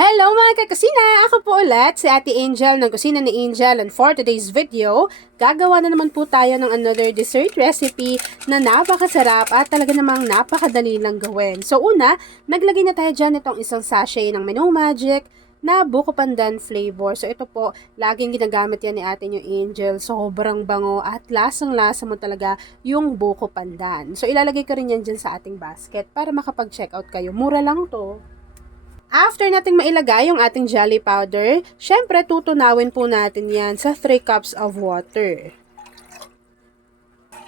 Hello mga kakusina! Ako po ulit si Ate Angel ng Kusina ni Angel, and for today's video, gagawa na naman po tayo ng another dessert recipe na napakasarap at talaga namang napakadali lang gawin. So una, naglagay na tayo dyan itong isang sachet ng Menu Magic na buko pandan flavor. So ito po, laging ginagamit yan ni Ate yung Angel. Sobrang bango at lasang-lasa mo talaga yung buko pandan. So ilalagay ko rin yan dyan sa ating basket para makapag-check out kayo. Mura lang to. After nating mailagay yung ating jelly powder, syempre tutunawin po natin yan sa 3 cups of water.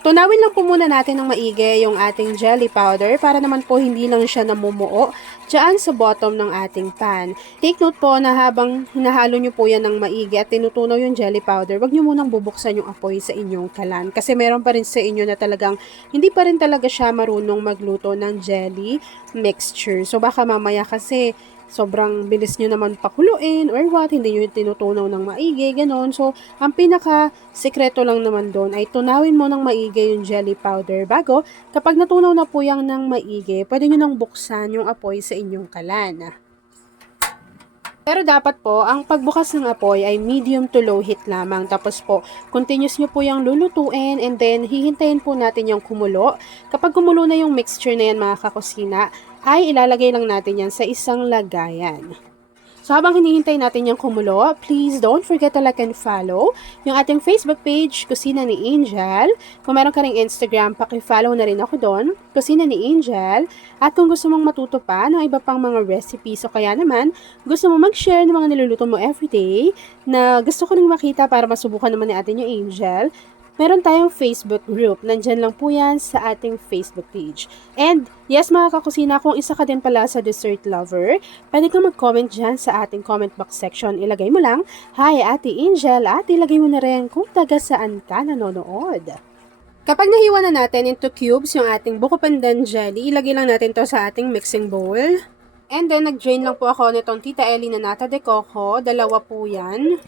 Tunawin lang po muna natin ng maigi yung ating jelly powder para naman po hindi lang siya namumuo dyan sa bottom ng ating pan. Take note po na habang hinahalo nyo po yan ng maigi at tinutunaw yung jelly powder, wag nyo munang bubuksan yung apoy sa inyong kalan. Kasi meron pa rin sa inyo na talagang hindi pa rin talaga siya marunong magluto ng jelly mixture. So baka mamaya kasi sobrang bilis nyo naman pakuluin or what, hindi nyo tinutunaw ng maigi, ganon. So, ang pinaka-sekreto lang naman doon ay tunawin mo ng maigi yung jelly powder bago, kapag natunaw na po yung ng maigi, pwede nyo nang buksan yung apoy sa inyong kalan. Pero dapat po, ang pagbukas ng apoy ay medium to low heat lamang. Tapos po, continuous nyo po yung lulutuin and then hihintayin po natin yung kumulo. Kapag kumulo na yung mixture na yan mga kakusina, ay ilalagay lang natin yan sa isang lagayan. So habang hinihintay natin yung kumulo, please don't forget to like and follow yung ating Facebook page, Kusina ni Angel. Kung meron ka ring Instagram, paki-follow na rin ako doon, Kusina ni Angel. At kung gusto mong matuto pa ng iba pang mga recipes o kaya naman gusto mo mag-share ng mga niluluto mo everyday na gusto ko ring makita para masubukan naman ni atin yung Angel, meron tayong Facebook group. Nandyan lang po yan sa ating Facebook page. And yes mga kakusina, kung isa ka din pala sa dessert lover, pwede kang mag-comment dyan sa ating comment box section. Ilagay mo lang, "Hi Ate Angel," at ilagay mo na rin kung taga saan ka nanonood. Kapag nahiwa na natin into cubes yung ating buko pandan jelly, ilagay lang natin to sa ating mixing bowl. And then nag-drain lang po ako nitong Tita Ellie na nata de coco. Dalawa po yan.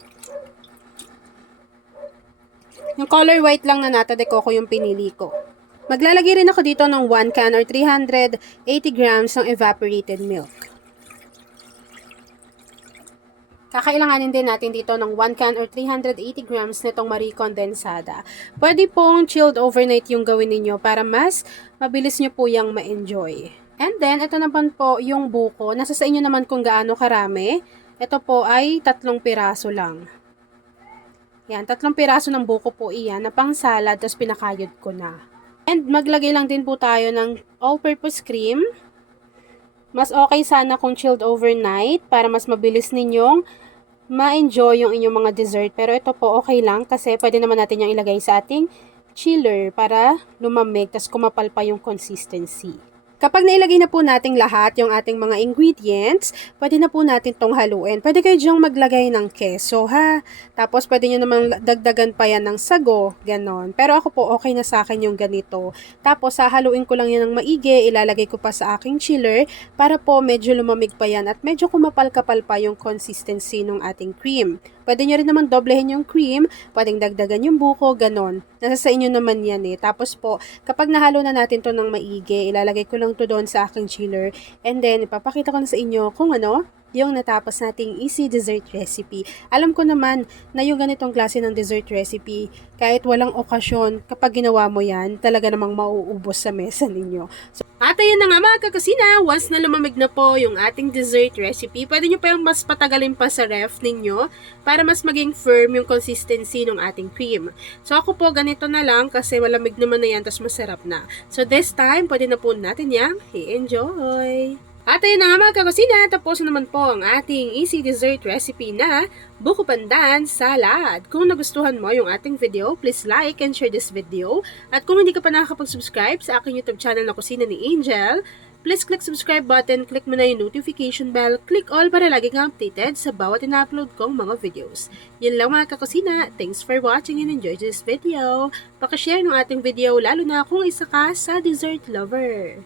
Yung color white lang na nata de coco yung pinili ko. Maglalagay rin ako dito ng 1 can or 380 grams ng evaporated milk. Kakailanganin din natin dito ng 1 can or 380 grams nitong Marie Condensada. Pwede pong chilled overnight yung gawin ninyo para mas mabilis nyo po yung ma-enjoy. And then, ito naman po yung buko. Nasa sa inyo naman kung gaano karami. Ito po ay 3 piraso lang. Yan, 3 piraso ng buko po iyan na pang salad, tapos pinakayod ko na. And maglagay lang din po tayo ng all-purpose cream. Mas okay sana kung chilled overnight para mas mabilis ninyong ma-enjoy yung inyong mga dessert. Pero ito po okay lang kasi pwede naman natin yung ilagay sa ating chiller para lumamig, tapos kumapal pa yung consistency. Kapag nailagay na po natin lahat yung ating mga ingredients, pwede na po natin tong haluin. Pwede kayo dyang maglagay ng keso ha. Tapos pwede nyo namang dagdagan pa yan ng sago, ganon. Pero ako po okay na sa akin yung ganito. Tapos hahaluin ko lang yan ng maigi, ilalagay ko pa sa aking chiller para po medyo lumamig pa yan at medyo kumapal-kapal pa yung consistency ng ating cream. Pwede nyo rin naman doblehin yung cream, pwedeng dagdagan yung buko, ganon. Nasa sa inyo naman yan eh. Tapos po, kapag nahalo na natin to ng maigi, ilalagay ko lang to doon sa aking chiller. And then, ipapakita ko na sa inyo kung ano, yung natapos nating easy dessert recipe. Alam ko naman na yung ganitong klase ng dessert recipe, kahit walang okasyon, kapag ginawa mo yan, talaga namang mauubos sa mesa ninyo. So, at ayan na nga mga kakusina, once na lumamig na po yung ating dessert recipe, pwede nyo pa yung mas patagalin pa sa ref ninyo para mas maging firm yung consistency ng ating cream. So ako po ganito na lang kasi malamig naman na yan, tas masarap na. So this time, pwede na po natin yang i-enjoy. At ayun na nga mga kakusina, tapos naman po ang ating easy dessert recipe na buko pandan salad. Kung nagustuhan mo yung ating video, please like and share this video. At kung hindi ka pa nakakapag-subscribe sa aking YouTube channel na Kusina ni Angel, please click subscribe button, click mo na yung notification bell, click all para lagi kang updated sa bawat ina-upload kong mga videos. Yun lang mga kakusina, thanks for watching and enjoy this video. Pakishare ng ating video lalo na kung isa ka sa dessert lover.